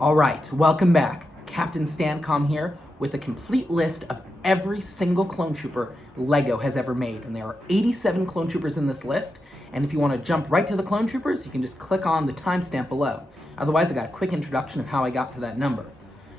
All right, welcome back. Captainstancom here with a complete list of every single clone trooper LEGO has ever made. And there are 87 clone troopers in this list. And if you want to jump right to the clone troopers, you can just click on the timestamp below. Otherwise, I got a quick introduction of how I got to that number.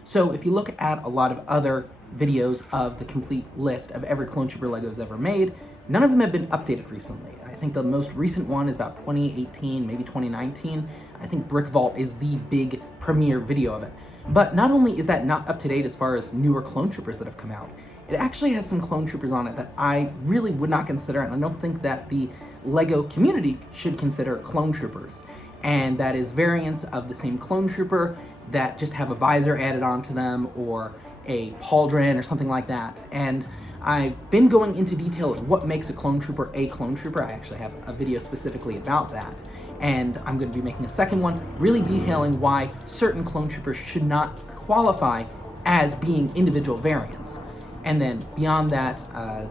So if you look at a lot of other videos of the complete list of every clone trooper LEGO's ever made, none of them have been updated recently. I think the most recent one is about 2018, maybe 2019. I think Brick Vault is the big premiere video of it. But not only is that not up to date as far as newer clone troopers that have come out, it actually has some clone troopers on it that I really would not consider, and I don't think that the LEGO community should consider clone troopers. And that is variants of the same clone trooper that just have a visor added onto them, or a pauldron or something like that. And I've been going into detail of what makes a clone trooper a clone trooper. I actually have a video specifically about that. And I'm going to be making a second one really detailing why certain clone troopers should not qualify as being individual variants. And then beyond that,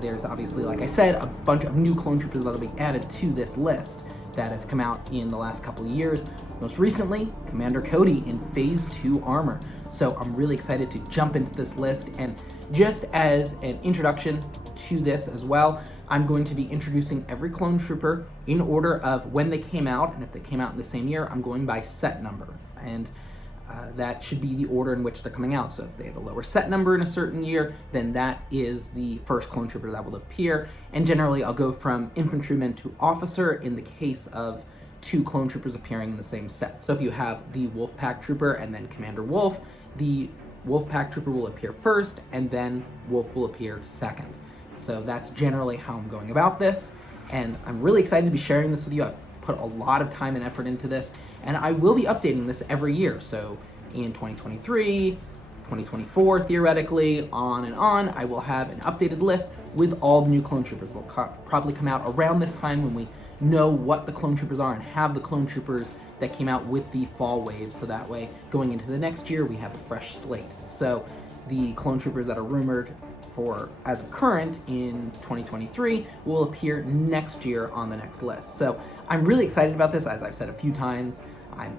there's obviously, like I said, a bunch of new clone troopers that will be added to this list that have come out in the last couple of years. Most recently, Commander Cody in Phase 2 armor. So I'm really excited to jump into this list, and just as an introduction to this as well, I'm going to be introducing every clone trooper in order of when they came out, and if they came out in the same year, I'm going by set number. And that should be the order in which they're coming out. So if they have a lower set number in a certain year, then that is the first clone trooper that will appear. And generally, I'll go from infantryman to officer in the case of two clone troopers appearing in the same set. So if you have the Wolfpack trooper and then Commander Wolffe, the Wolfpack trooper will appear first, and then Wolffe will appear second. So that's generally how I'm going about this, and I'm really excited to be sharing this with you. I've put a lot of time and effort into this, and I will be updating this every year. So in 2023, 2024, theoretically, on and on, I will have an updated list with all the new clone troopers. They'll probably come out around this time when we know what the clone troopers are and have the clone troopers that came out with the fall wave, so that way going into the next year we have a fresh slate. So the clone troopers that are rumored for as of current in 2023 will appear next year on the next list. So I'm really excited about this. As I've said a few times, I'm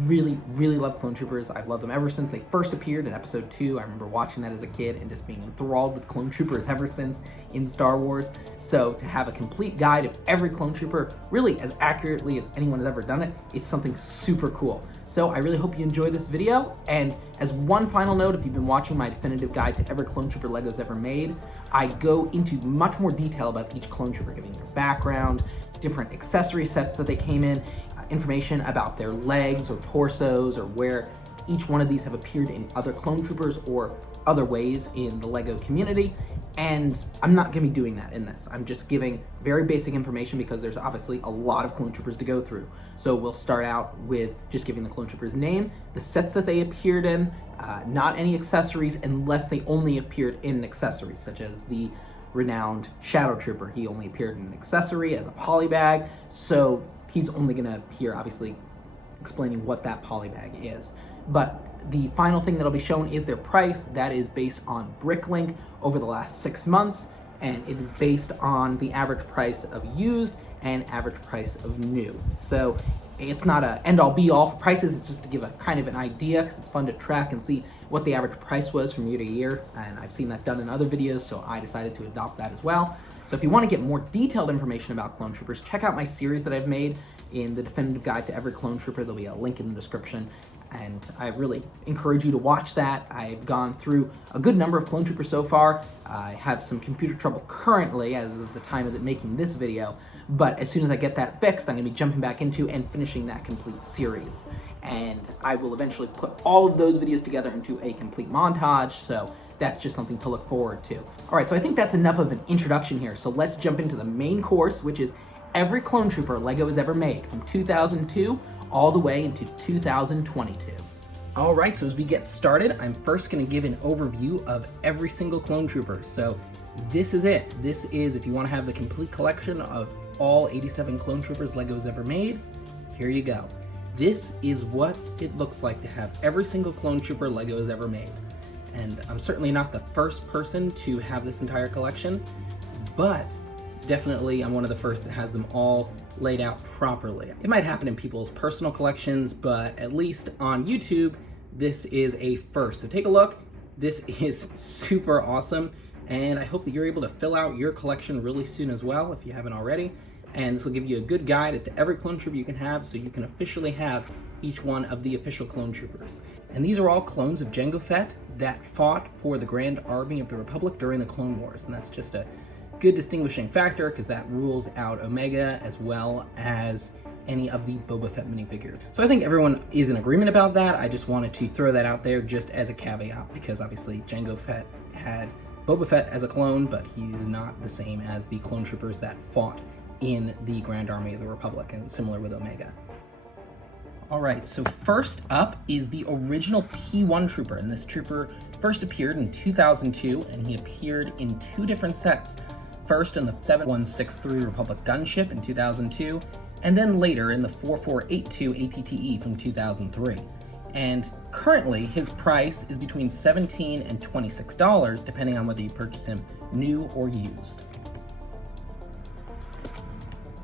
really love clone troopers. I've loved them ever since they first appeared in episode 2. I remember watching that as a kid and just being enthralled with clone troopers ever since in Star Wars. So to have a complete guide of every clone trooper, really as accurately as anyone has ever done it, it's something super cool. So I really hope you enjoy this video. And as one final note, if you've been watching my definitive guide to every clone trooper LEGO's ever made, I go into much more detail about each clone trooper, giving their background, different accessory sets that they came in, information about their legs or torsos, or where each one of these have appeared in other clone troopers or other ways in the LEGO community. And I'm not going to be doing that in this. I'm just giving very basic information because there's obviously a lot of clone troopers to go through. So we'll start out with just giving the clone trooper's name, the sets that they appeared in, not any accessories unless they only appeared in accessories, such as the renowned Shadow Trooper. He only appeared in an accessory as a polybag, so he's only going to appear, obviously, explaining what that polybag is. But the final thing that'll be shown is their price. That is based on Bricklink over the last 6 months, and it is based on the average price of used and average price of new. So it's not a end-all be-all for prices, it's just to give a kind of an idea, because it's fun to track and see what the average price was from year to year, and I've seen that done in other videos, so I decided to adopt that as well. So if you want to get more detailed information about clone troopers, check out my series that I've made in the definitive guide to every clone trooper. There'll be a link in the description, and I really encourage you to watch that. I've gone through a good number of clone troopers so far. I have some computer trouble currently as of the time of making this video, but as soon as I get that fixed, I'm going to be jumping back into and finishing that complete series. And I will eventually put all of those videos together into a complete montage, so that's just something to look forward to. All right, so I think that's enough of an introduction here, so let's jump into the main course, which is every clone trooper LEGO has ever made from 2002 all the way into 2022. All right, so as we get started, I'm first going to give an overview of every single clone trooper. So this is it. This is, if you want to have the complete collection of all 87 clone troopers LEGO's ever made, here you go. This is what it looks like to have every single clone trooper LEGO has ever made. And I'm certainly not the first person to have this entire collection, but definitely I'm one of the first that has them all laid out properly. It might happen in people's personal collections, but at least on YouTube, this is a first. So take a look. This is super awesome, and I hope that you're able to fill out your collection really soon as well if you haven't already. And this will give you a good guide as to every clone trooper you can have, so you can officially have each one of the official clone troopers. And these are all clones of Jango Fett that fought for the Grand Army of the Republic during the Clone Wars, and that's just a good distinguishing factor because that rules out Omega as well as any of the Boba Fett minifigures. So I think everyone is in agreement about that. I just wanted to throw that out there just as a caveat, because obviously Jango Fett had Boba Fett as a clone, but he's not the same as the clone troopers that fought in the Grand Army of the Republic, and similar with Omega. All right, so first up is the original P1 trooper, and this trooper first appeared in 2002, and he appeared in two different sets. First in the 7163 Republic gunship in 2002, and then later in the 4482 ATTE from 2003. And currently, his price is between $17 and $26, depending on whether you purchase him new or used.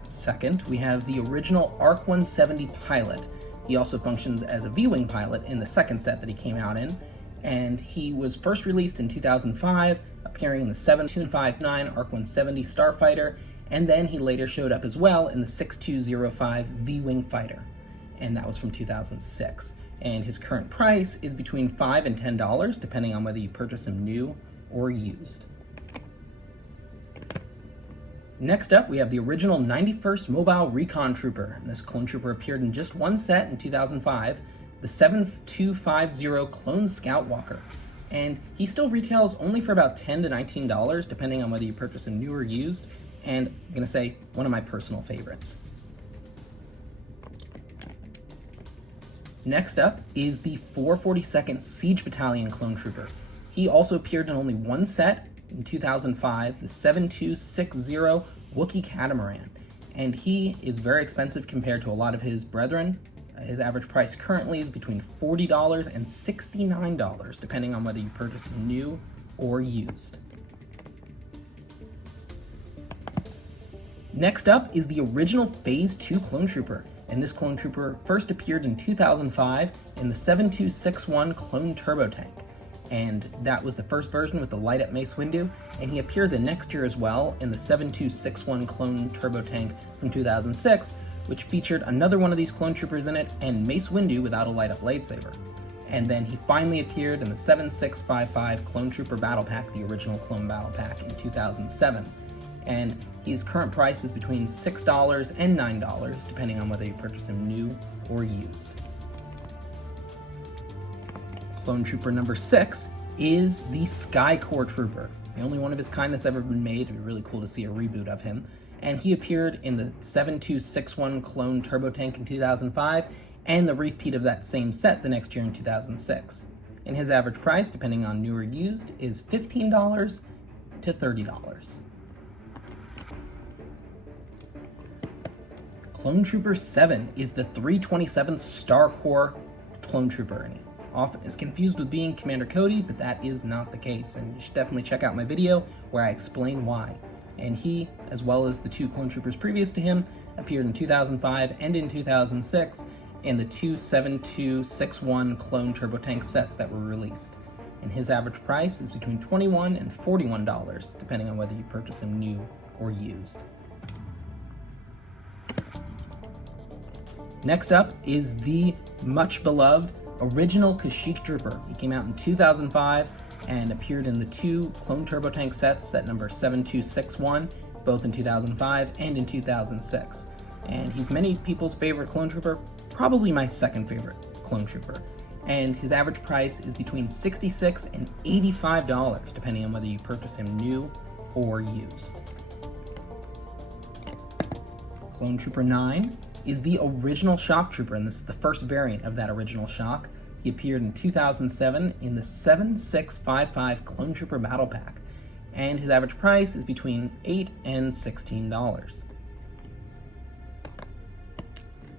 Second, we have the original ARC 170 pilot. He also functions as a V-Wing pilot in the second set that he came out in, and he was first released in 2005, appearing in the 7259 ARC 170 Starfighter, and then he later showed up as well in the 6205 V-Wing fighter, and that was from 2006. And his current price is between $5 and $10, depending on whether you purchase him new or used. Next up, we have the original 91st Mobile Recon Trooper. And this clone trooper appeared in just one set in 2005, the 7250 Clone Scout Walker. And he still retails only for about $10 to $19, depending on whether you purchase him new or used. And I'm gonna say, one of my personal favorites. Next up is the 442nd Siege Battalion Clone Trooper. He also appeared in only one set in 2005, the 7260 Wookiee Catamaran. And he is very expensive compared to a lot of his brethren. His average price currently is between $40 and $69, depending on whether you purchase him new or used. Next up is the original Phase 2 Clone Trooper, and this Clone Trooper first appeared in 2005 in the 7261 Clone Turbo Tank, and that was the first version with the light-up Mace Windu, and he appeared the next year as well in the 7261 Clone Turbo Tank from 2006, which featured another one of these Clone Troopers in it, and Mace Windu without a light-up lightsaber. And then he finally appeared in the 7655 Clone Trooper Battle Pack, the original Clone Battle Pack, in 2007. And his current price is between $6 and $9, depending on whether you purchase him new or used. Clone Trooper number 6 is the Sky Corps Trooper, the only one of his kind that's ever been made. It'd be really cool to see a reboot of him. And he appeared in the 7261 Clone Turbo Tank in 2005, and the repeat of that same set the next year in 2006. And his average price, depending on new or used, is $15 to $30. Clone Trooper 7 is the 327th Star Corps Clone Trooper, and he often is confused with being Commander Cody, but that is not the case, and you should definitely check out my video where I explain why. And he, as well as the two Clone Troopers previous to him, appeared in 2005 and in 2006 in the two 7261 Clone Turbo Tank sets that were released. And his average price is between $21 and $41, depending on whether you purchase him new or used. Next up is the much beloved original Kashyyyk Trooper. He came out in 2005 and appeared in the two Clone Turbo Tank sets, set number 7261, both in 2005 and in 2006. And he's many people's favorite Clone Trooper, probably my second favorite Clone Trooper. And his average price is between $66 and $85, depending on whether you purchase him new or used. Clone Trooper 9 is the original Shock Trooper, and this is the first variant of that original Shock. He appeared in 2007 in the 7655 Clone Trooper Battle Pack, and his average price is between $8 and $16.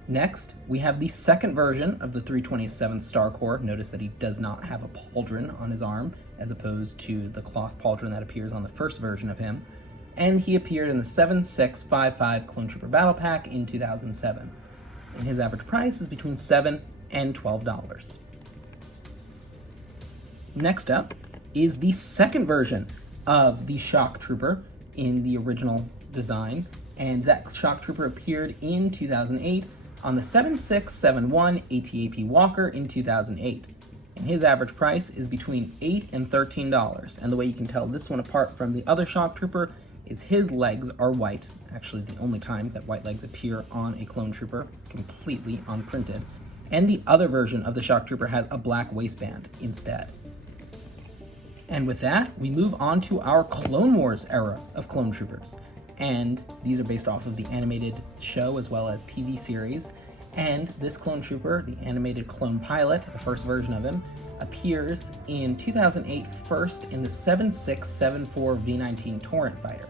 Next, we have the second version of the 327th Star Corps. Notice that he does not have a pauldron on his arm, as opposed to the cloth pauldron that appears on the first version of him. And he appeared in the 7655 Clone Trooper Battle Pack in 2007. And his average price is between $7 and $12. Next up is the second version of the Shock Trooper in the original design, and that Shock Trooper appeared in 2008 on the 7671 ATAP Walker in 2008. And his average price is between $8 and $13. And the way you can tell this one apart from the other Shock Trooper is his legs are white, actually the only time that white legs appear on a clone trooper, completely unprinted. And the other version of the Shock Trooper has a black waistband instead. And with that, we move on to our Clone Wars era of clone troopers. And these are based off of the animated show as well as TV series. And this clone trooper, the animated clone pilot, the first version of him, appears in 2008 first in the 7674 V-19 Torrent fighter.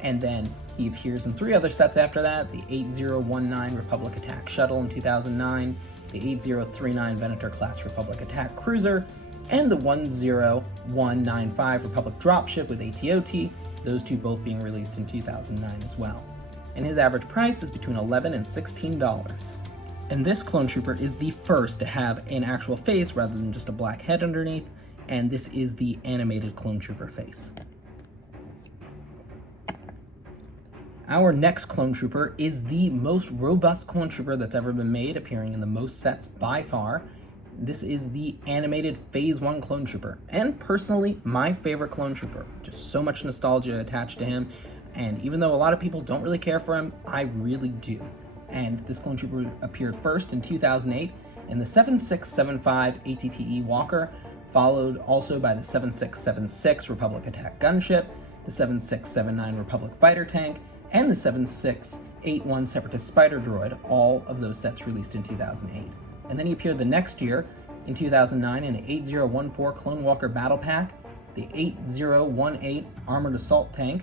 And then he appears in 3 other sets after that, the 8019 Republic Attack Shuttle in 2009, the 8039 Venator class Republic Attack Cruiser, and the 10195 Republic Dropship with ATOT, those 2 both being released in 2009 as well. And his average price is between $11 and $16. And this clone trooper is the first to have an actual face rather than just a black head underneath, and this is the animated clone trooper face. Our next clone trooper is the most robust clone trooper that's ever been made, appearing in the most sets by far. This is the animated Phase 1 clone trooper, and personally, my favorite clone trooper. Just so much nostalgia attached to him, and even though a lot of people don't really care for him, I really do. And this clone trooper appeared first in 2008 in the 7675 ATTE Walker, followed also by the 7676 Republic Attack Gunship, the 7679 Republic Fighter Tank, and the 7681 Separatist Spider Droid, all of those sets released in 2008. And then he appeared the next year, in 2009, in the 8014 Clone Walker Battle Pack, the 8018 Armored Assault Tank,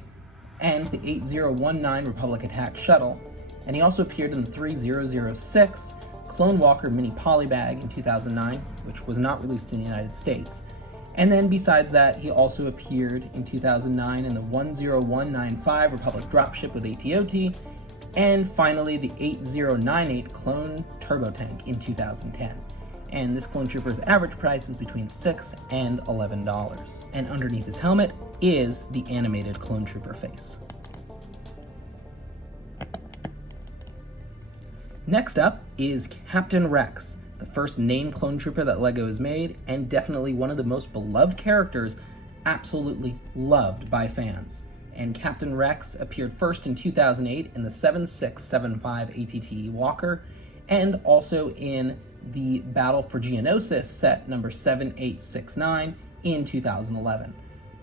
and the 8019 Republic Attack Shuttle. And he also appeared in the 3006 Clone Walker Mini Polybag in 2009, which was not released in the United States. And then besides that, he also appeared in 2009 in the 10195 Republic Dropship with ATOT, and finally the 8098 Clone Turbo Tank in 2010. And this clone trooper's average price is between $6 and $11. And underneath his helmet is the animated clone trooper face. Next up is captainrex, the first named clone trooper that LEGO has made, and definitely one of the most beloved characters, absolutely loved by fans. And captainrex appeared first in 2008 in the 7675 ATTE Walker, and also in the Battle for Geonosis set number 7869 in 2011.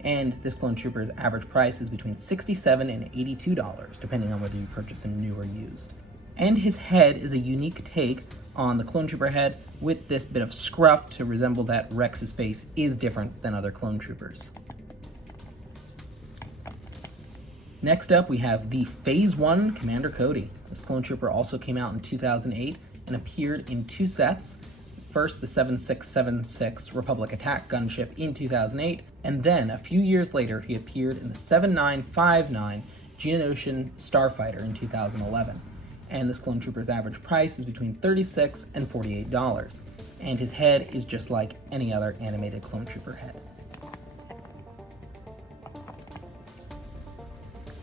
And this clone trooper's average price is between $67 and $82, depending on whether you purchase him new or used. And his head is a unique take on the clone trooper head with this bit of scruff to resemble that Rex's face is different than other clone troopers. Next up, we have the Phase 1 Commander Cody. This clone trooper also came out in 2008 and appeared in 2 sets. First, the 7676 Republic Attack Gunship in 2008, and then a few years later, he appeared in the 7959 Geonosian Starfighter in 2011. And this clone trooper's average price is between $36 and $48. And his head is just like any other animated clone trooper head.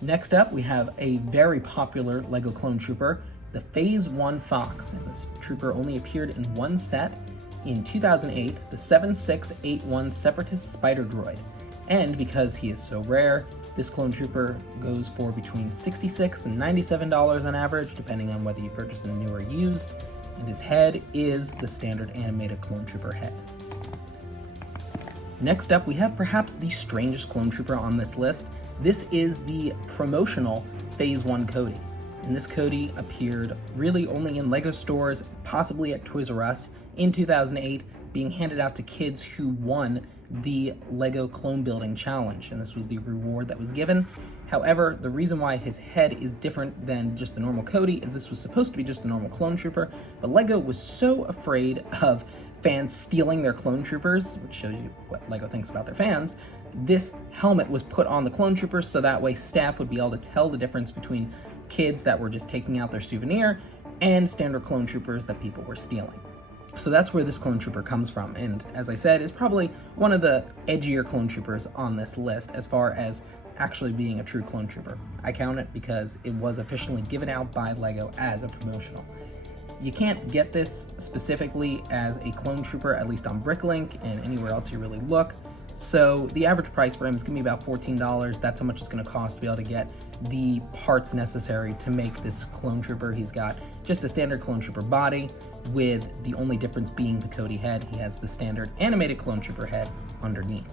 Next up, we have a very popular LEGO clone trooper, the Phase 1 Fox. And this trooper only appeared in 1 set in 2008, the 7681 Separatist Spider Droid. And because he is so rare, this clone trooper goes for between $66 and $97 on average, depending on whether you purchase him new or used, and his head is the standard animated clone trooper head. Next up, we have perhaps the strangest clone trooper on this list. This is the promotional Phase 1 Cody. And this Cody appeared really only in LEGO stores, possibly at Toys R Us, in 2008, being handed out to kids who won the LEGO Clone Building Challenge, and this was the reward that was given. However, the reason why his head is different than just the normal Cody is this was supposed to be just a normal clone trooper, but LEGO was so afraid of fans stealing their clone troopers, which shows you what LEGO thinks about their fans. This helmet was put on the clone troopers so that way staff would be able to tell the difference between kids that were just taking out their souvenir and standard clone troopers that people were stealing. So that's where this clone trooper comes from, and as I said, is probably one of the edgier clone troopers on this list as far as actually being a true clone trooper. I count it because it was officially given out by LEGO as a promotional. You can't get this specifically as a clone trooper, at least on Bricklink and anywhere else you really look. So the average price for him is going to be about $14. That's how much it's going to cost to be able to get the parts necessary to make this clone trooper. He's got just a standard clone trooper body, with the only difference being the Cody head. He has the standard animated clone trooper head underneath.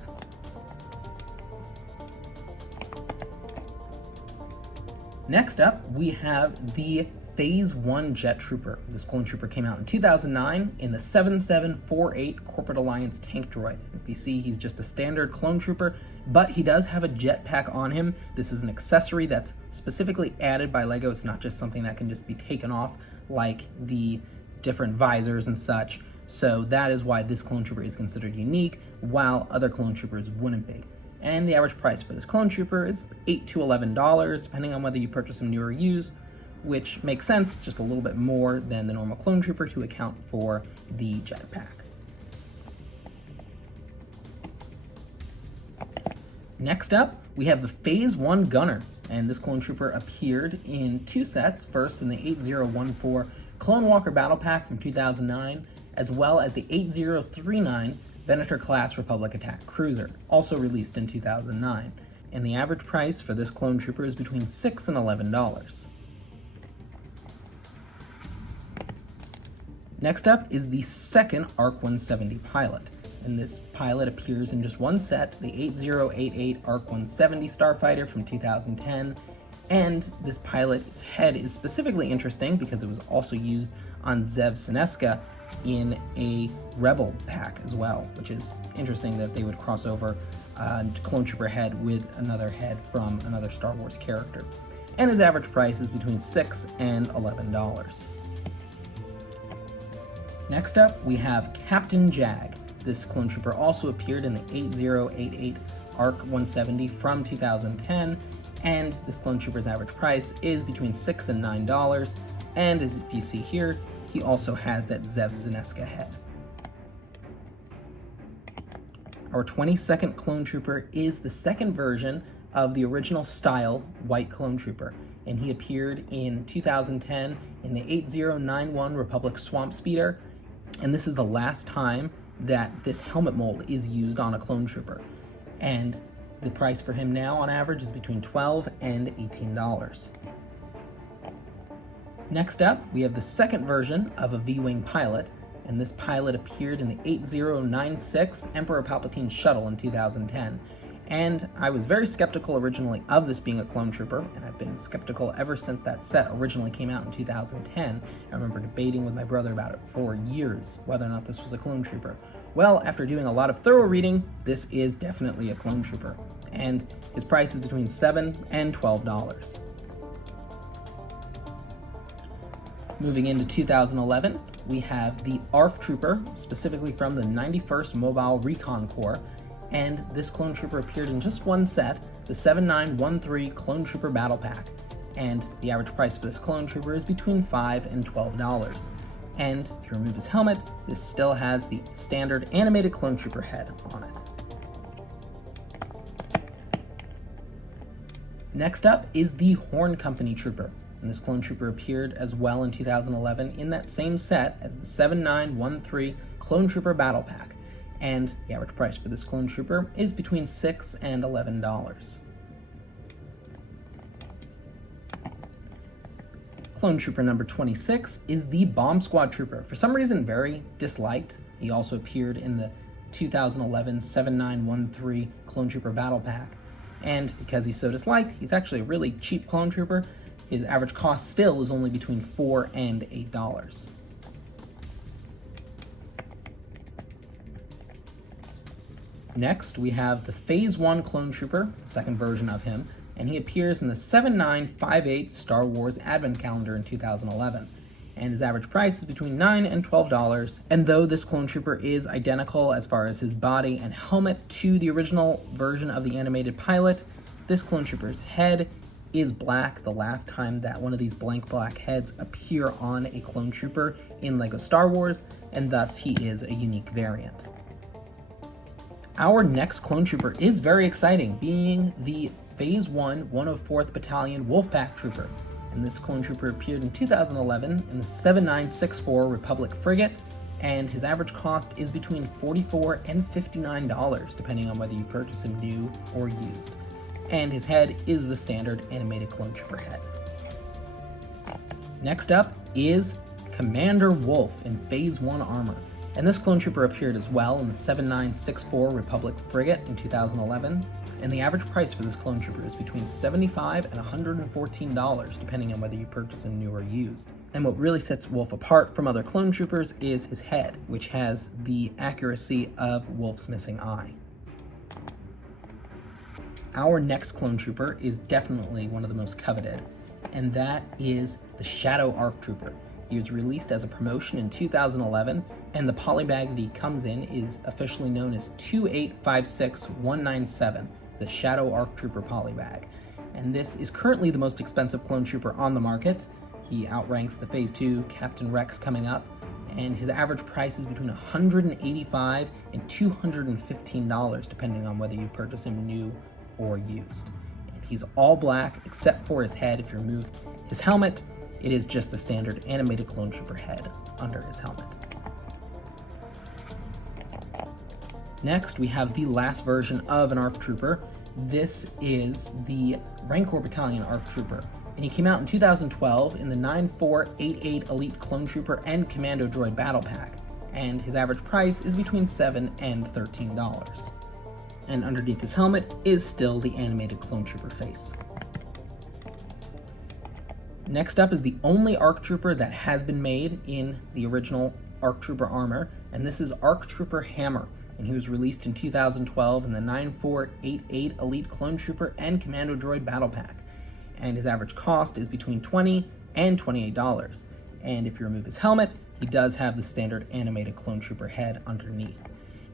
Next up, we have the Phase 1 Jet Trooper. This clone trooper came out in 2009 in the 7748 Corporate Alliance tank droid. If you see, he's just a standard clone trooper, but he does have a jetpack on him. This is an accessory that's specifically added by LEGO. It's not just something that can just be taken off like the different visors and such. So that is why this clone trooper is considered unique, while other clone troopers wouldn't be. And the average price for this clone trooper is $8 to $11, depending on whether you purchase him new or used, which makes sense. It's just a little bit more than the normal clone trooper to account for the jetpack. Next up, we have the Phase 1 Gunner, and this clone trooper appeared in two sets, first in the 8014 Clone Walker Battle Pack from 2009, as well as the 8039 Venator Class Republic Attack Cruiser, also released in 2009. And the average price for this clone trooper is between $6 and $11. Next up is the second ARC 170 pilot, and this pilot appears in just one set, the 8088 ARC 170 Starfighter from 2010, and this pilot's head is specifically interesting because it was also used on Zev Seneska in a Rebel pack as well, which is interesting that they would cross over clone trooper head with another head from another Star Wars character. And his average price is between $6 and $11. Next up, we have Captain Jag. This clone trooper also appeared in the 8088 ARC 170 from 2010, and this clone trooper's average price is between $6 and $9, and as you see here, he also has that Zev Zeneska head. Our 22nd clone trooper is the second version of the original style white clone trooper, and he appeared in 2010 in the 8091 Republic Swamp Speeder, and this is the last time that this helmet mold is used on a clone trooper. And the price for him now on average is between $12 and $18. Next up, we have the second version of a V-Wing pilot, and this pilot appeared in the 8096 Emperor Palpatine shuttle in 2010. And I was very skeptical originally of this being a clone trooper, and I've been skeptical ever since that set originally came out in 2010. I remember debating with my brother about it for years, whether or not this was a clone trooper. Well, after doing a lot of thorough reading, this is definitely a clone trooper, and his price is between $7 and $12. Moving into 2011, we have the ARF Trooper, specifically from the 91st Mobile Recon Corps, and this clone trooper appeared in just one set, the 7913 Clone Trooper Battle Pack, and the average price for this clone trooper is between $5 and $12. And if you remove his helmet, this still has the standard animated clone trooper head on it. Next up is the Horn Company Trooper, and this clone trooper appeared as well in 2011 in that same set as the 7913 Clone Trooper Battle Pack, and the average price for this clone trooper is between $6 and $11. Clone trooper number 26 is the Bomb Squad Trooper. For some reason, very disliked. He also appeared in the 2011 7913 Clone Trooper Battle Pack. And because he's so disliked, he's actually a really cheap clone trooper. His average cost still is only between $4 and $8. Next, we have the Phase 1 Clone Trooper, the second version of him, and he appears in the 7958 Star Wars Advent Calendar in 2011. And his average price is between $9 and $12. And though this clone trooper is identical as far as his body and helmet to the original version of the animated pilot, this clone trooper's head is black, the last time that one of these blank black heads appear on a clone trooper in LEGO Star Wars, and thus he is a unique variant. Our next clone trooper is very exciting, being the Phase 1 104th Battalion Wolfpack trooper. And this clone trooper appeared in 2011 in the 7964 Republic frigate, and his average cost is between $44 and $59, depending on whether you purchase him new or used. And his head is the standard animated clone trooper head. Next up is Commander Wolffe in Phase 1 armor. And this clone trooper appeared as well in the 7964 Republic frigate in 2011, and the average price for this clone trooper is between $75 and $114, depending on whether you purchase him new or used. And what really sets Wolffe apart from other clone troopers is his head, which has the accuracy of Wolffe's missing eye. Our next clone trooper is definitely one of the most coveted, and that is the Shadow ARC Trooper. He was released as a promotion in 2011, and the polybag that he comes in is officially known as 2856197, the Shadow ARC Trooper polybag. And this is currently the most expensive clone trooper on the market. He outranks the Phase 2 Captainrex coming up, and his average price is between $185 and $215, depending on whether you purchase him new or used. And he's all black except for his head. If you remove his helmet, it is just a standard animated clone trooper head under his helmet. Next, we have the last version of an ARC Trooper. This is the Rancor Battalion ARC Trooper, and he came out in 2012 in the 9488 Elite Clone Trooper and Commando Droid Battle Pack, and his average price is between $7 and $13. And underneath his helmet is still the animated clone trooper face. Next up is the only ARC Trooper that has been made in the original ARC Trooper armor, and this is ARC Trooper Hammer, and he was released in 2012 in the 9488 Elite Clone Trooper and Commando Droid Battle Pack, and his average cost is between $20 and $28. And if you remove his helmet, he does have the standard animated clone trooper head underneath.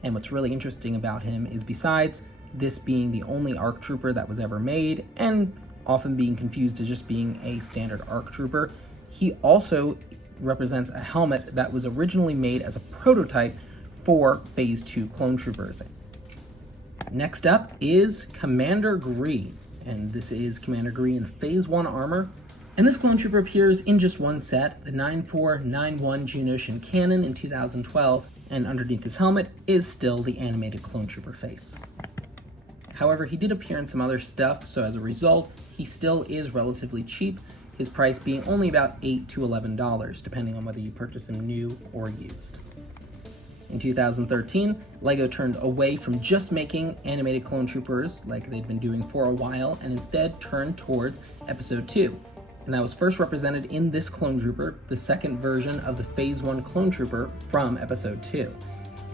And what's really interesting about him is, besides this being the only ARC Trooper that was ever made, and often being confused as just being a standard ARC Trooper, he also represents a helmet that was originally made as a prototype for Phase 2 clone troopers. Next up is Commander Grees, and this is Commander Grees in Phase 1 armor. And this clone trooper appears in just one set, the 9491 Geonosian Cannon in 2012, and underneath his helmet is still the animated clone trooper face. However, he did appear in some other stuff, so as a result, he still is relatively cheap, his price being only about $8 to $11, depending on whether you purchase him new or used. In 2013, LEGO turned away from just making animated clone troopers like they'd been doing for a while, and instead turned towards Episode 2. And that was first represented in this clone trooper, the second version of the Phase 1 clone trooper from Episode 2.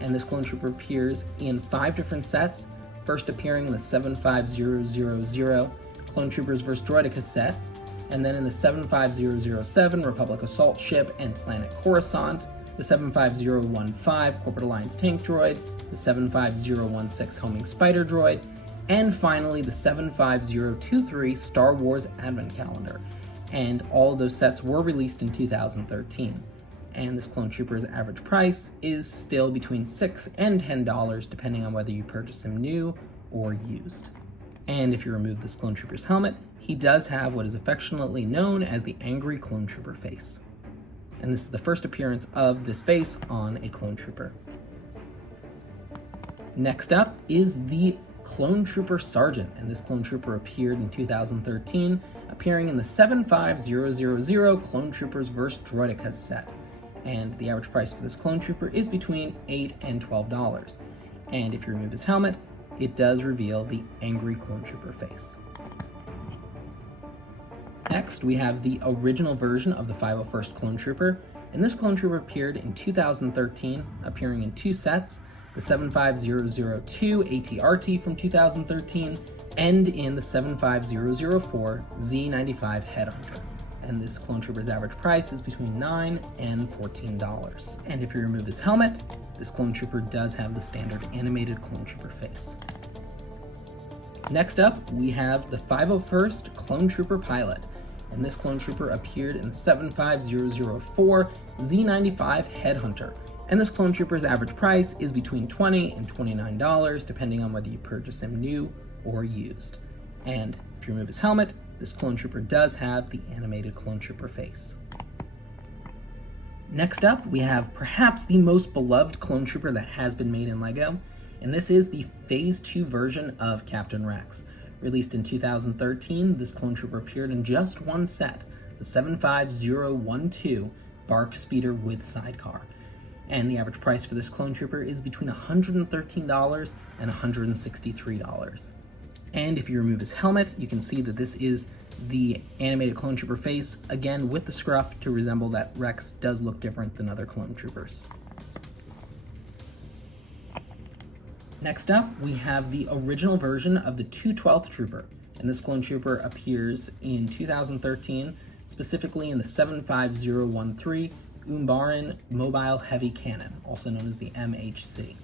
And this clone trooper appears in 5 different sets, first appearing in the 75000 Clone Troopers vs. Droideka set, and then in the 75007 Republic Assault Ship and Planet Coruscant, the 75015 Corporate Alliance Tank Droid, the 75016 Homing Spider Droid, and finally the 75023 Star Wars Advent Calendar. And all of those sets were released in 2013. And this clone trooper's average price is still between $6 and $10, depending on whether you purchase him new or used. And if you remove this clone trooper's helmet, he does have what is affectionately known as the angry clone trooper face. And this is the first appearance of this face on a clone trooper. Next up is the Clone Trooper Sergeant, and this clone trooper appeared in 2013, appearing in the 75000 Clone Troopers vs. Droideka set. And the average price for this clone trooper is between $8 and $12. And if you remove his helmet, it does reveal the angry clone trooper face. Next, we have the original version of the 501st Clone Trooper, and this clone trooper appeared in 2013, appearing in 2 sets, the 75002 ATRT from 2013, and in the 75004 Z95 Headhunter. And this clone trooper's average price is between $9 and $14. And if you remove his helmet, this clone trooper does have the standard animated clone trooper face. Next up, we have the 501st Clone Trooper Pilot, and this Clone Trooper appeared in the 75004 Z95 Headhunter. And this Clone Trooper's average price is between $20 and $29, depending on whether you purchase him new or used. And if you remove his helmet, this Clone Trooper does have the animated Clone Trooper face. Next up, we have perhaps the most beloved Clone Trooper that has been made in LEGO, and this is the Phase 2 version of Captain Rex. Released in 2013, this Clone Trooper appeared in just one set, the 75012 Bark Speeder with Sidecar. And the average price for this Clone Trooper is between $113 and $163. And if you remove his helmet, you can see that this is the animated Clone Trooper face, again with the scruff to resemble that Rex does look different than other Clone Troopers. Next up, we have the original version of the 212th Trooper, and this Clone Trooper appears in 2013, specifically in the 75013 Umbaran Mobile Heavy Cannon, also known as the MHC.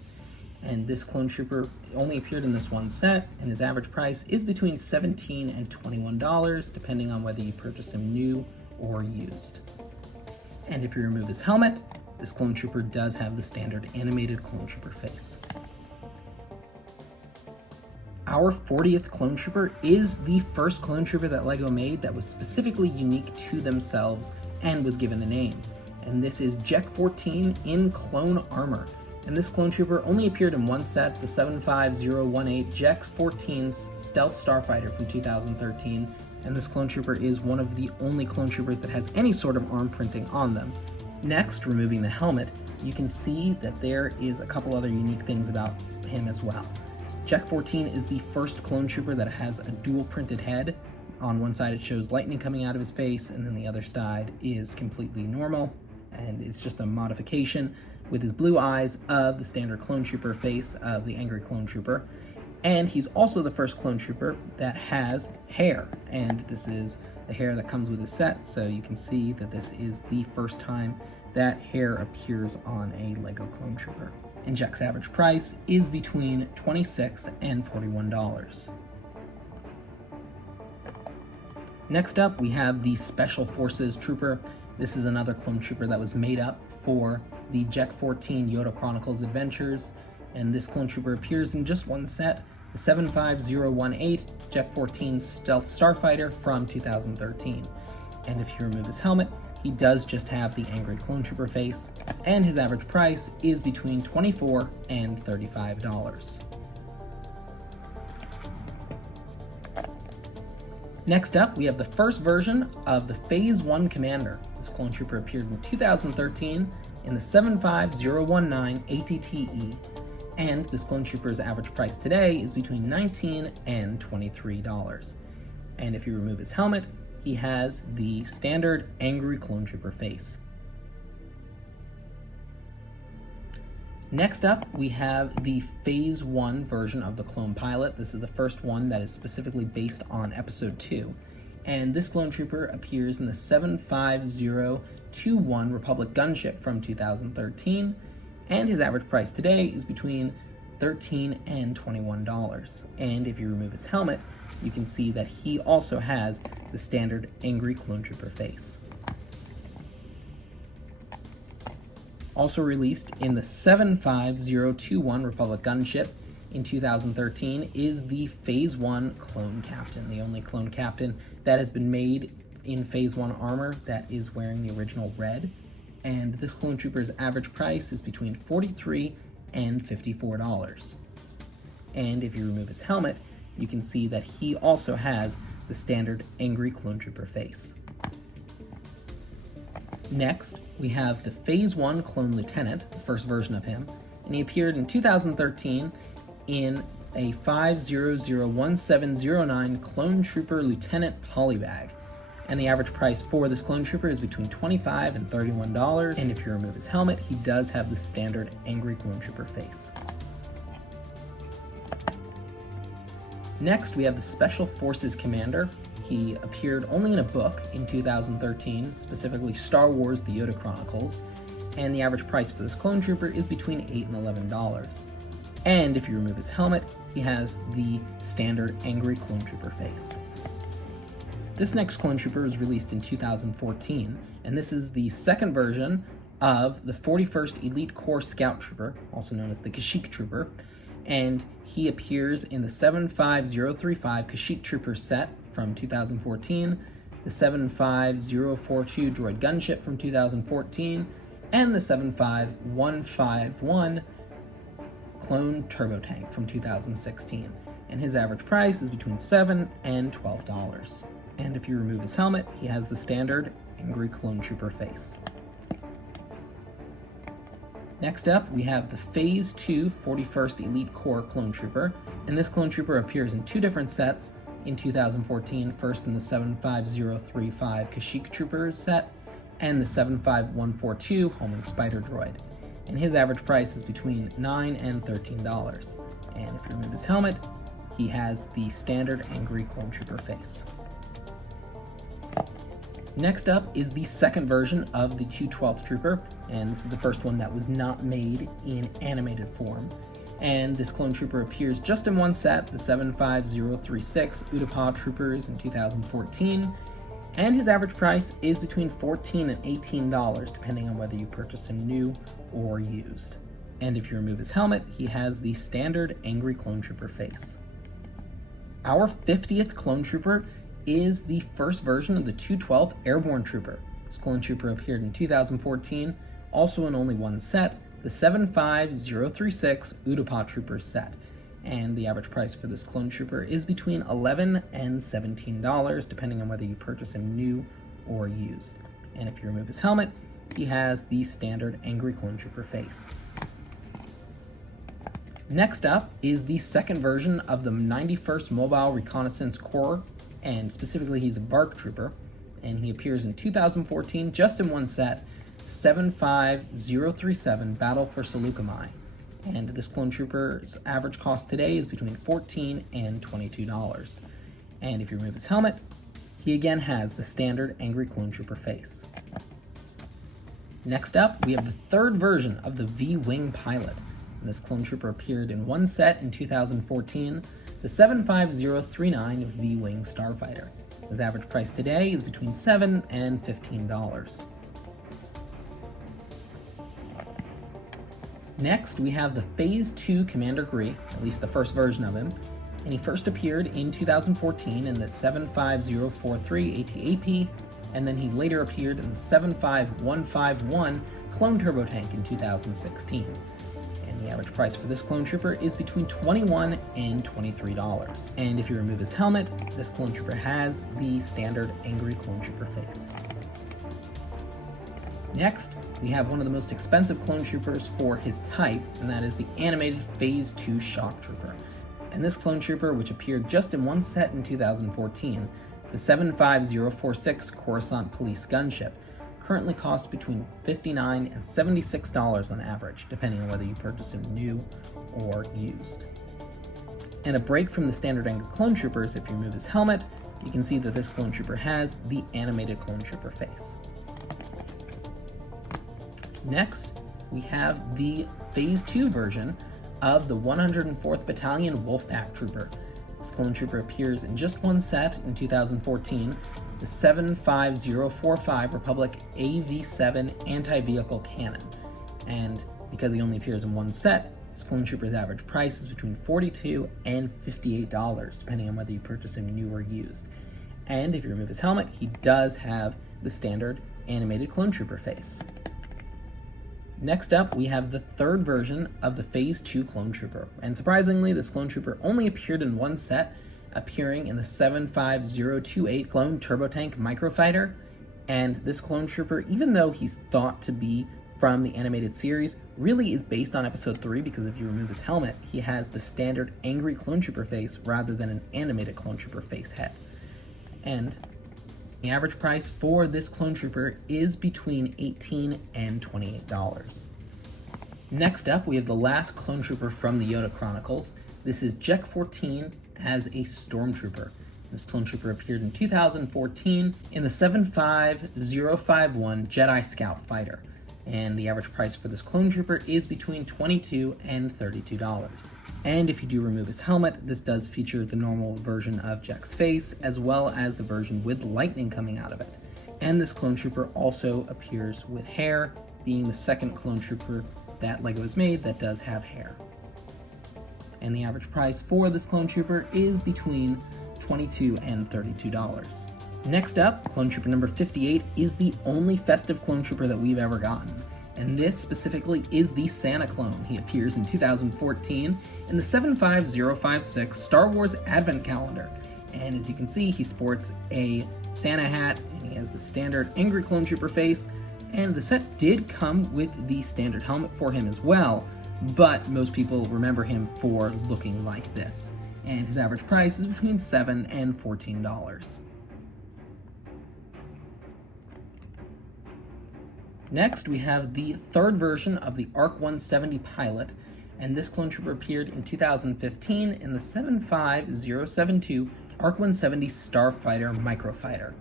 And this Clone Trooper only appeared in this one set, and his average price is between $17 and $21, depending on whether you purchase him new or used. And if you remove his helmet, this Clone Trooper does have the standard animated Clone Trooper face. Our 40th Clone Trooper is the first Clone Trooper that LEGO made that was specifically unique to themselves and was given a name. And this is Jek 14 in clone armor. And this Clone Trooper only appeared in one set, the 75018 Jek 14's Stealth Starfighter from 2013. And this Clone Trooper is one of the only Clone Troopers that has any sort of arm printing on them. Next, removing the helmet, you can see that there is a couple other unique things about him as well. Jek 14 is the first Clone Trooper that has a dual printed head. On one side it shows lightning coming out of his face, and then the other side is completely normal, and it's just a modification with his blue eyes of the standard Clone Trooper face of the Angry Clone Trooper. And he's also the first Clone Trooper that has hair, and this is the hair that comes with his set, so you can see that this is the first time that hair appears on a LEGO Clone Trooper. And Jek's average price is between $26 and $41. Next up, we have the Special Forces Trooper. This is another Clone Trooper that was made up for the Jek 14 Yoda Chronicles Adventures, and this Clone Trooper appears in just one set, the 75018 Jek 14 Stealth Starfighter from 2013. And if you remove his helmet, he does just have the Angry Clone Trooper face, and his average price is between $24 and $35. Next up, we have the first version of the Phase 1 Commander. This Clone Trooper appeared in 2013 in the 75019 ATTE, and this Clone Trooper's average price today is between $19 and $23. And if you remove his helmet, he has the standard Angry Clone Trooper face. Next up, we have the Phase 1 version of the Clone Pilot. This is the first one that is specifically based on Episode 2. And this Clone Trooper appears in the 75021 Republic Gunship from 2013. And his average price today is between $13 and $21. And if you remove his helmet, you can see that he also has the standard Angry Clone Trooper face. Also released in the 75021 Republic Gunship in 2013 is the Phase 1 Clone Captain, the only Clone Captain that has been made in Phase 1 armor that is wearing the original red. And this Clone Trooper's average price is between $43 and $54. And if you remove his helmet, you can see that he also has the standard Angry Clone Trooper face. Next, we have the Phase 1 Clone Lieutenant, the first version of him, and he appeared in 2013 in a 5001709 Clone Trooper Lieutenant Polybag. And the average price for this Clone Trooper is between $25 and $31, and if you remove his helmet, he does have the standard Angry Clone Trooper face. Next, we have the Special Forces Commander. He appeared only in a book in 2013, specifically Star Wars The Yoda Chronicles, and the average price for this Clone Trooper is between $8 and $11. And if you remove his helmet, he has the standard angry clone trooper face. This next clone trooper was released in 2014, and this is the second version of the 41st Elite Corps Scout Trooper, also known as the Kashyyyk Trooper, and he appears in the 75035 Kashyyyk Trooper set from 2014, the 75042 Droid Gunship from 2014, and the 75151 Clone Turbo Tank from 2016, and his average price is between $7 and $12. And if you remove his helmet, he has the standard angry clone trooper face. Next up, we have the Phase 2 41st Elite Corps Clone Trooper, and this clone trooper appears in two different sets in 2014, first in the 75035 Kashyyyk Trooper set, and the 75142 Homing Spider Droid. And his average price is between $9 and $13. And if you remove his helmet, he has the standard angry clone trooper face. Next up is the second version of the 212th Trooper, and this is the first one that was not made in animated form. And this clone trooper appears just in one set, the 75036 Utapau Troopers in 2014, and his average price is between $14 and $18, depending on whether you purchase him new or used. And if you remove his helmet, he has the standard angry clone trooper face. Our 50th clone trooper is the first version of the 212th Airborne Trooper. This clone trooper appeared in 2014, also in only one set, the 75036 Utapau Trooper set. And the average price for this clone trooper is between $11 and $17, depending on whether you purchase him new or used. And if you remove his helmet, he has the standard angry clone trooper face. Next up is the second version of the 91st Mobile Reconnaissance Corps, and specifically he's a BARC trooper, and he appears in 2014 just in one set, 75037 Battle for Seleucami. And this clone trooper's average cost today is between $14 and $22. And if you remove his helmet, he again has the standard angry clone trooper face. Next up, we have the third version of the V-Wing Pilot. And this clone trooper appeared in one set in 2014, the 75039 V-Wing Starfighter. His average price today is between $7 and $15. Next, we have the Phase 2 Commander Grees, at least the first version of him, and he first appeared in 2014 in the 75043 AT-AP, and then he later appeared in the 75151 Clone Turbo Tank in 2016. And the average price for this clone trooper is between $21 and $23. And if you remove his helmet, this clone trooper has the standard angry clone trooper face. Next, we have one of the most expensive clone troopers for his type, and that is the animated Phase 2 Shock Trooper. And this clone trooper, which appeared just in one set in 2014, the 75046 Coruscant Police Gunship, currently costs between $59 and $76 on average, depending on whether you purchase him new or used. And a break from the standard angry clone troopers, if you remove his helmet, you can see that this clone trooper has the animated clone trooper face. Next, we have the Phase 2 version of the 104th Battalion Wolfpack Trooper. This clone trooper appears in just one set in 2014, the 75045 Republic AV-7 Anti-Vehicle Cannon. And because he only appears in one set, this clone trooper's average price is between $42 and $58, depending on whether you purchase him new or used. And if you remove his helmet, he does have the standard animated clone trooper face. Next up, we have the third version of the Phase 2 Clone Trooper. And surprisingly, this clone trooper only appeared in one set, appearing in the 75028 Clone Turbo Tank Microfighter. And this clone trooper, even though he's thought to be from the animated series, really is based on Episode 3, because if you remove his helmet, he has the standard angry clone trooper face rather than an animated clone trooper face head. And the average price for this clone trooper is between $18 and $28. Next up, we have the last clone trooper from the Yoda Chronicles. This is Jek 14 as a stormtrooper. This clone trooper appeared in 2014 in the 75051 Jedi Scout Fighter. and the average price for this clone trooper is between $22 and $32. And if you do remove his helmet, this does feature the normal version of Jack's face, as well as the version with lightning coming out of it. And this clone trooper also appears with hair, being the second clone trooper that LEGO has made that does have hair. And the average price for this clone trooper is between $22 and $32. Next up, clone trooper number 58 is the only festive clone trooper that we've ever gotten. And this specifically is the Santa clone. He appears in 2014 in the 75056 Star Wars Advent Calendar. And as you can see, he sports a Santa hat, and he has the standard angry clone trooper face. And the set did come with the standard helmet for him as well, but most people remember him for looking like this. And his average price is between $7 and $14. Next, we have the third version of the ARC 170 pilot, and this clone trooper appeared in 2015 in the 75072 ARC 170 Starfighter Microfighter.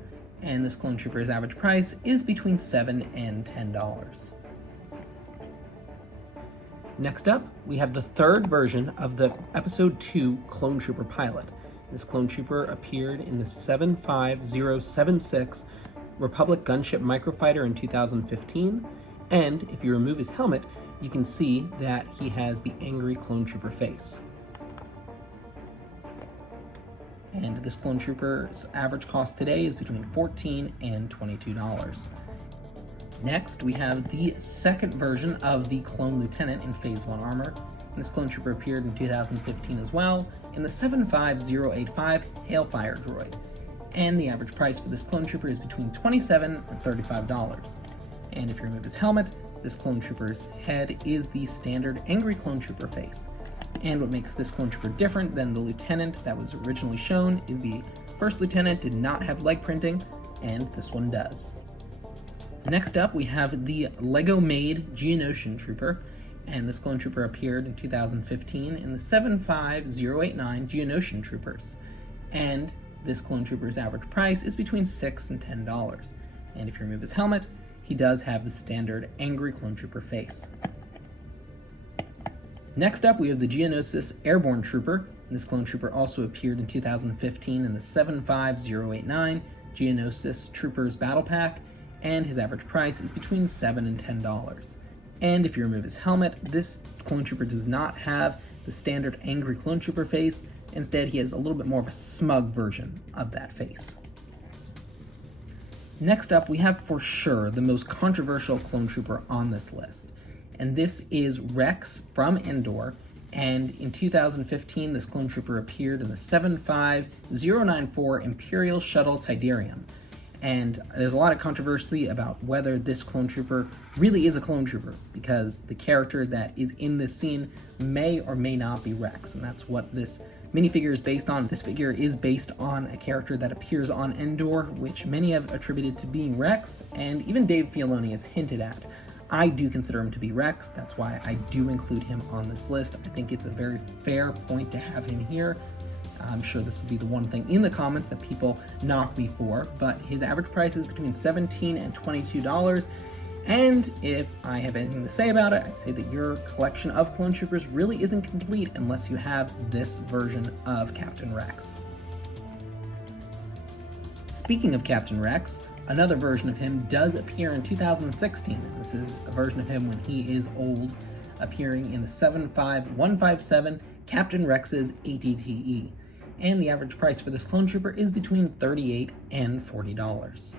And this clone trooper's average price is between $7 and $10. Next up, we have the third version of the Episode 2 Clone Trooper pilot. This clone trooper appeared in the 75076 Republic Gunship Microfighter in 2015, and if you remove his helmet, you can see that he has the angry clone trooper face. And this clone trooper's average cost today is between $14 and $22. Next, we have the second version of the Clone Lieutenant in Phase 1 armor. And this clone trooper appeared in 2015 as well in the 75085 Hailfire droid. And the average price for this clone trooper is between $27 and $35. And if you remove his helmet, this clone trooper's head is the standard angry clone trooper face. And what makes this clone trooper different than the lieutenant that was originally shown is the first lieutenant did not have leg printing, and this one does. Next up, we have the Lego-made Geonosian Trooper, and this clone trooper appeared in 2015 in the 75089 Geonosian Troopers. And this clone trooper's average price is between $6 and $10. And if you remove his helmet, he does have the standard angry clone trooper face. Next up, we have the Geonosis Airborne Trooper. This clone trooper also appeared in 2015 in the 75089 Geonosis Troopers Battle Pack, and his average price is between $7 and $10. And if you remove his helmet, this clone trooper does not have the standard angry clone trooper face. Instead, he has a little bit more of a smug version of that face. Next up, we have for sure the most controversial clone trooper on this list, and this is Rex from Endor. And in 2015, this clone trooper appeared in the 75094 Imperial Shuttle Tidarium. And there's a lot of controversy about whether this clone trooper really is a clone trooper, because the character that is in this scene may or may not be Rex, and that's what this minifigure is based on. This figure is based on a character that appears on Endor, which many have attributed to being Rex, and even Dave Filoni has hinted at. I do consider him to be Rex, that's why I do include him on this list. I think it's a very fair point to have him here. I'm sure this will be the one thing in the comments that people knock me for, but his average price is between $17 and $22. And if I have anything to say about it, I say that your collection of clone troopers really isn't complete unless you have this version of Captain Rex. Speaking of Captain Rex, another version of him does appear in 2016. This is a version of him when he is old, appearing in the 75157 Captain Rex's ATTE. And the average price for this clone trooper is between $38 and $40.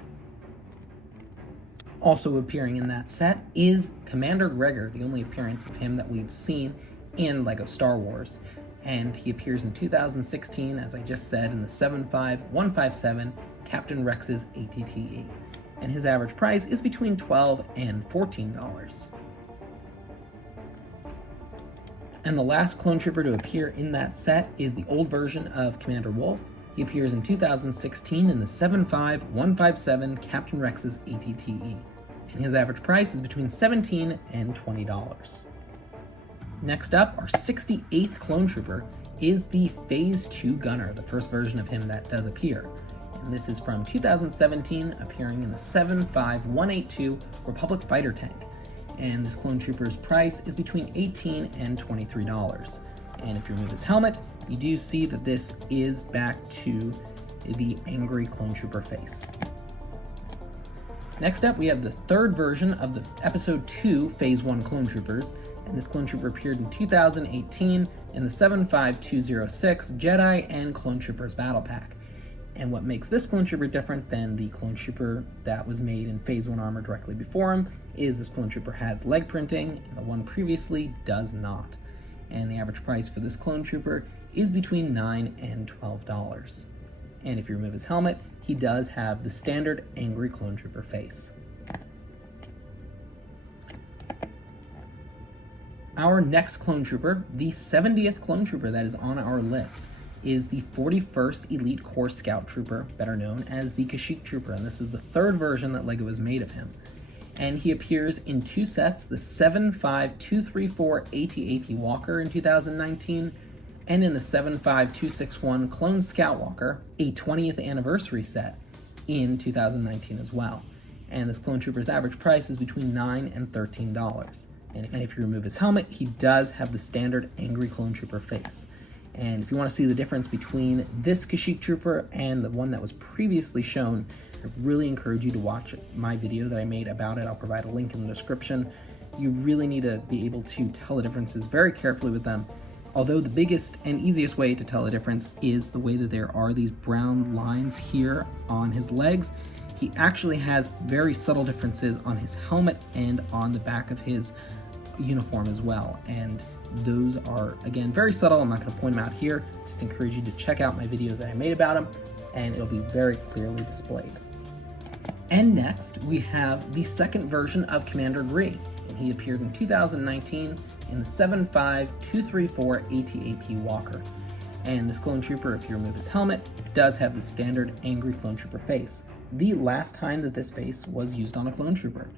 Also appearing in that set is Commander Gregor, the only appearance of him that we've seen in LEGO Star Wars. And he appears in 2016, as I just said, in the 75157 Captain Rex's ATTE. And his average price is between $12 and $14. And the last clone trooper to appear in that set is the old version of Commander Wolffe. He appears in 2016 in the 75157 Captain Rex's ATTE. And his average price is between $17 and $20. Next up, our 68th clone trooper is the Phase 2 Gunner, the first version of him that does appear. And this is from 2017, appearing in the 75182 Republic Fighter Tank. and this clone trooper's price is between $18 and $23. And if you remove his helmet, you do see that this is back to the angry clone trooper face. Next up, we have the third version of the Episode 2 Phase 1 clone troopers, and this clone trooper appeared in 2018 in the 75206 Jedi and Clone Troopers Battle Pack. And what makes this clone trooper different than the clone trooper that was made in Phase 1 armor directly before him is this clone trooper has leg printing, and the one previously does not. And the average price for this clone trooper is between $9 and $12. And if you remove his helmet, he does have the standard angry clone trooper face. Our next clone trooper, the 70th clone trooper that is on our list, is the 41st Elite Corps Scout Trooper, better known as the Kashyyyk Trooper, and this is the third version that LEGO has made of him. And he appears in two sets, the 75234 AT-AP Walker in 2019, and in the 75261 Clone Scout Walker, a 20th anniversary set in 2019 as well. And this clone trooper's average price is between $9 and $13. And if you remove his helmet, he does have the standard angry clone trooper face. And if you want to see the difference between this Kashyyyk trooper and the one that was previously shown, I really encourage you to watch my video that I made about it. I'll provide a link in the description. You really need to be able to tell the differences very carefully with them. Although the biggest and easiest way to tell the difference is the way that there are these brown lines here on his legs, he actually has very subtle differences on his helmet and on the back of his uniform as well. And those are, again, very subtle. I'm not going to point them out here. Just encourage you to check out my video that I made about him, and it'll be very clearly displayed. And next, we have the second version of Commander Grees, and he appeared in 2019 in the 75234 AT-AP Walker. And this clone trooper, if you remove his helmet, does have the standard angry clone trooper face, the last time that this face was used on a clone trooper.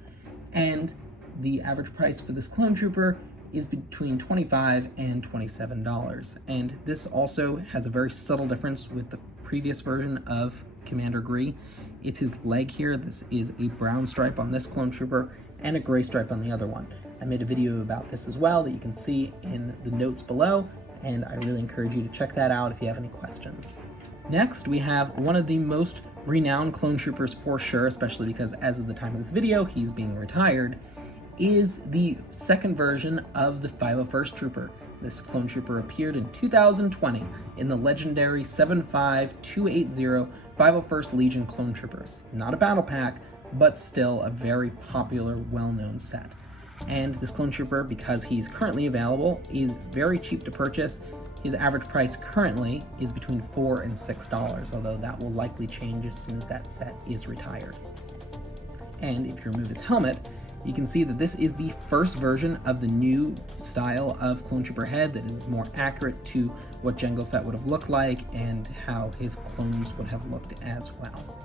And the average price for this clone trooper is between $25 and $27. And this also has a very subtle difference with the previous version of Commander Grees. It's his leg here. This is a brown stripe on this clone trooper and a gray stripe on the other one. I made a video about this as well that you can see in the notes below, and I really encourage you to check that out if you have any questions. Next, we have one of the most renowned clone troopers for sure, especially because as of the time of this video, he's being retired, is the second version of the 501st Trooper. This clone trooper appeared in 2020 in the legendary 75280 501st Legion Clone Troopers. Not a battle pack, but still a very popular, well-known set. And this clone trooper, because he's currently available, is very cheap to purchase. His average price currently is between $4 and $6, although that will likely change as soon as that set is retired. And if you remove his helmet, you can see that this is the first version of the new style of clone trooper head that is more accurate to what Jango Fett would have looked like and how his clones would have looked as well.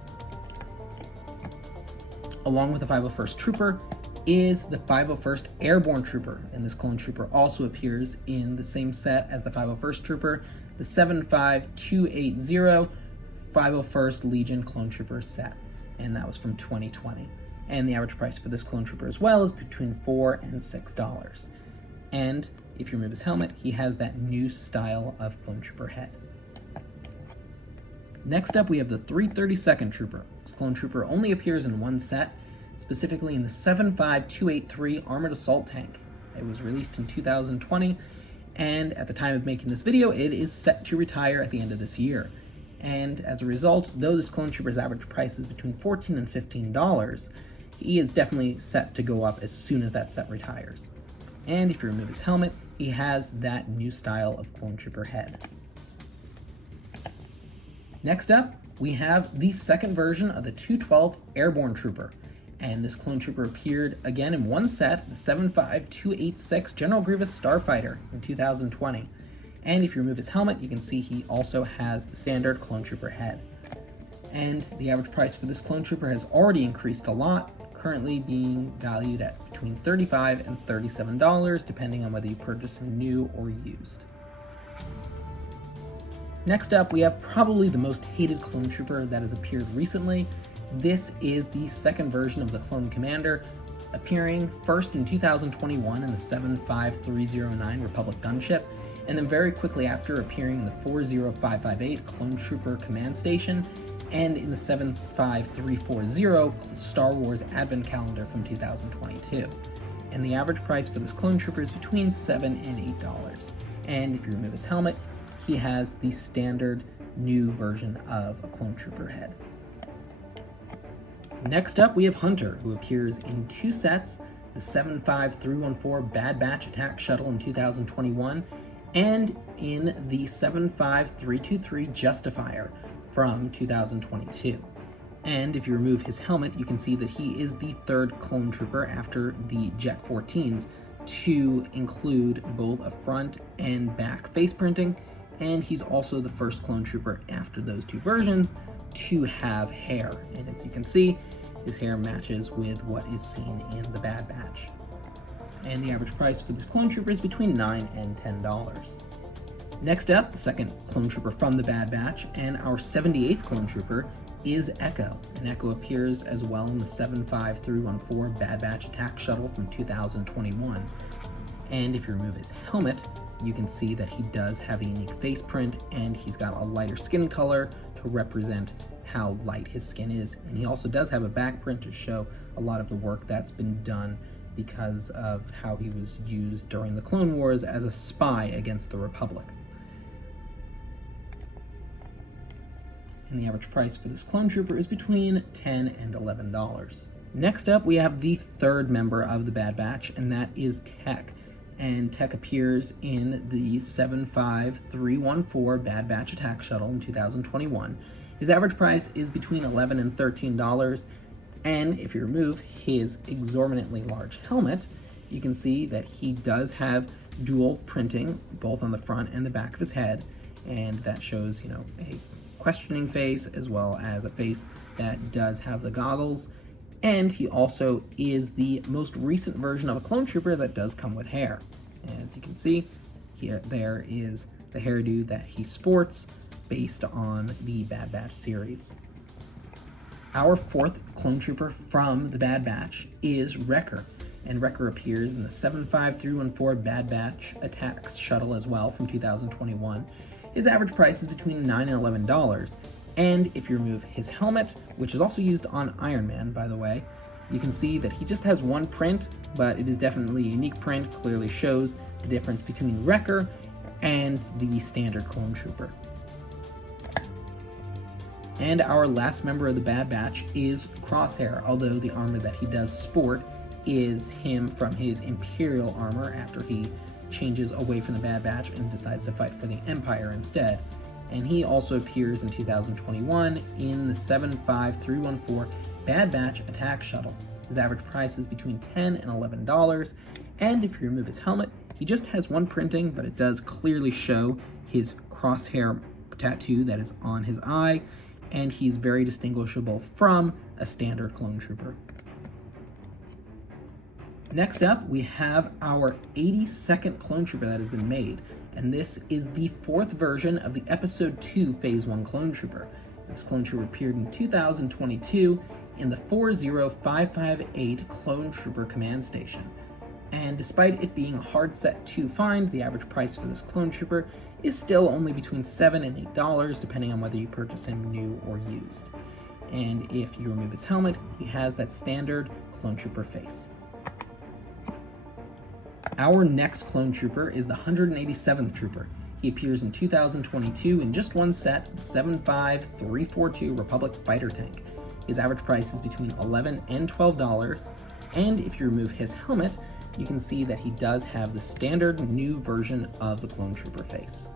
Along with the 501st Trooper is the 501st Airborne Trooper, and this clone trooper also appears in the same set as the 501st Trooper, the 75280 501st Legion Clone Trooper set, and that was from 2020. And the average price for this clone trooper as well is between $4 and $6. And if you remove his helmet, he has that new style of clone trooper head. Next up, we have the 332nd Trooper. This clone trooper only appears in one set, specifically in the 75283 Armored Assault Tank. It was released in 2020, and at the time of making this video, it is set to retire at the end of this year. And as a result, though this clone trooper's average price is between $14 and $15, he is definitely set to go up as soon as that set retires. And if you remove his helmet, he has that new style of clone trooper head. Next up, we have the second version of the 212 Airborne Trooper. And this clone trooper appeared again in one set, the 75286 General Grievous Starfighter in 2020. And if you remove his helmet, you can see he also has the standard clone trooper head. And the average price for this clone trooper has already increased a lot, currently being valued at between $35 and $37, depending on whether you purchase him new or used. Next up, we have probably the most hated clone trooper that has appeared recently. This is the second version of the Clone Commander, appearing first in 2021 in the 75309 Republic gunship, and then very quickly after appearing in the 40558 Clone Trooper Command Station, and in the 75340 Star Wars Advent Calendar from 2022. And the average price for this clone trooper is between $7 and $8. And if you remove his helmet, he has the standard new version of a clone trooper head. Next up, we have Hunter, who appears in two sets, the 75314 Bad Batch Attack Shuttle in 2021, and in the 75323 Justifier from 2022. And if you remove his helmet, you can see that he is the third clone trooper after the Jet 14s to include both a front and back face printing, and he's also the first clone trooper after those two versions to have hair. And as you can see, his hair matches with what is seen in the Bad Batch. And the average price for this clone trooper is between $9 and $10. Next up, the second clone trooper from the Bad Batch, and our 78th clone trooper is Echo. And Echo appears as well in the 75314 Bad Batch Attack Shuttle from 2021. And if you remove his helmet, you can see that he does have a unique face print, and he's got a lighter skin color to represent how light his skin is. And he also does have a back print to show a lot of the work that's been done because of how he was used during the Clone Wars as a spy against the Republic. And the average price for this clone trooper is between $10 and $11. Next up, we have the third member of the Bad Batch, and that is Tech. And Tech appears in the 75314 Bad Batch Attack Shuttle in 2021. His average price is between $11 and $13, and if you remove his exorbitantly large helmet, you can see that he does have dual printing, both on the front and the back of his head, and that shows, a questioning face as well as a face that does have the goggles. And he also is the most recent version of a clone trooper that does come with hair. And as you can see, there is the hairdo that he sports based on the Bad Batch series. Our fourth clone trooper from the Bad Batch is Wrecker. And Wrecker appears in the 75314 Bad Batch Attacks Shuttle as well from 2021. His average price is between $9 and $11. And if you remove his helmet, which is also used on Iron Man, by the way, you can see that he just has one print, but it is definitely a unique print, clearly shows the difference between Wrecker and the standard clone trooper. And our last member of the Bad Batch is Crosshair, although the armor that he does sport is him from his Imperial armor after he changes away from the Bad Batch and decides to fight for the Empire instead. And he also appears in 2021 in the 75314 Bad Batch Attack Shuttle. His average price is between $10 and $11, and if you remove his helmet, he just has one printing, but it does clearly show his crosshair tattoo that is on his eye, and he's very distinguishable from a standard clone trooper. Next up, we have our 82nd clone trooper that has been made, and this is the fourth version of the Episode 2 Phase 1 clone trooper. This clone trooper appeared in 2022 in the 40558 Clone Trooper Command Station. And despite it being a hard set to find, the average price for this clone trooper is still only between $7 and $8, depending on whether you purchase him new or used. And if you remove his helmet, he has that standard clone trooper face. Our next clone trooper is the 187th trooper. He appears in 2022 in just one set, the 75342 Republic Fighter Tank. His average price is between $11 and $12, and if you remove his helmet, you can see that he does have the standard new version of the clone trooper face.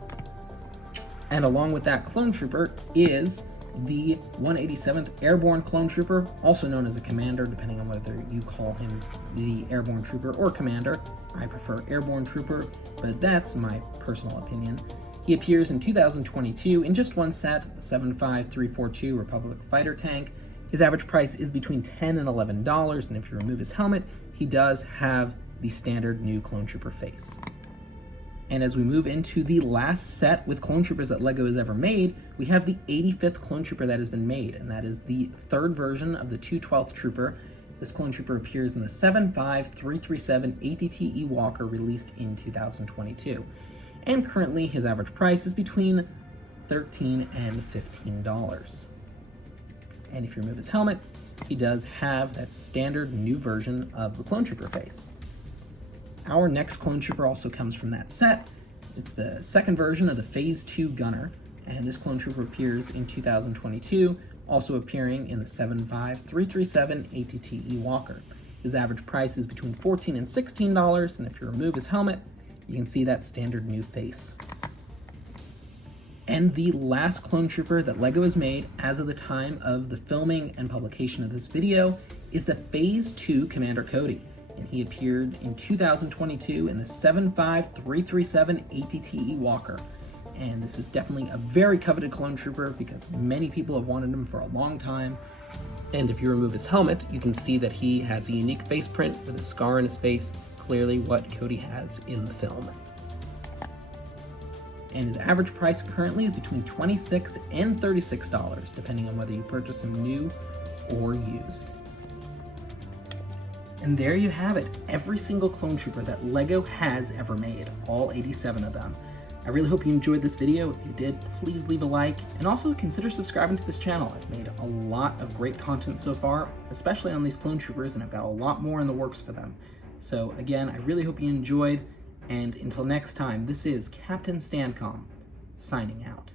And along with that clone trooper is the 187th Airborne Clone Trooper, also known as a Commander, depending on whether you call him the Airborne Trooper or Commander. I prefer Airborne Trooper, but that's my personal opinion. He appears in 2022 in just one set, the 75342 Republic Fighter Tank. His average price is between $10 and $11, and if you remove his helmet, he does have the standard new Clone Trooper face. And as we move into the last set with clone troopers that LEGO has ever made, we have the 85th clone trooper that has been made, and that is the third version of the 212th Trooper, This clone trooper appears in the 75337 ATT Walker released in 2022. And currently his average price is between $13 and $15. And if you remove his helmet, he does have that standard new version of the clone trooper face. Our next clone trooper also comes from that set. It's the second version of the Phase 2 Gunner, and this clone trooper appears in 2022, also appearing in the 75337 ATT Walker. His average price is between $14 and $16, and if you remove his helmet, you can see that standard new face. And the last clone trooper that LEGO has made as of the time of the filming and publication of this video is the Phase 2 Commander Cody, and he appeared in 2022 in the 75337 ATT Walker. And this is definitely a very coveted clone trooper because many people have wanted him for a long time. And if you remove his helmet, you can see that he has a unique face print with a scar in his face, clearly what Cody has in the film. And his average price currently is between $26 and $36, depending on whether you purchase him new or used. And there you have it, every single clone trooper that LEGO has ever made, all 87 of them. I really hope you enjoyed this video. If you did, please leave a like, and also consider subscribing to this channel. I've made a lot of great content so far, especially on these clone troopers, and I've got a lot more in the works for them. So again, I really hope you enjoyed, and until next time, this is Captainstancom, signing out.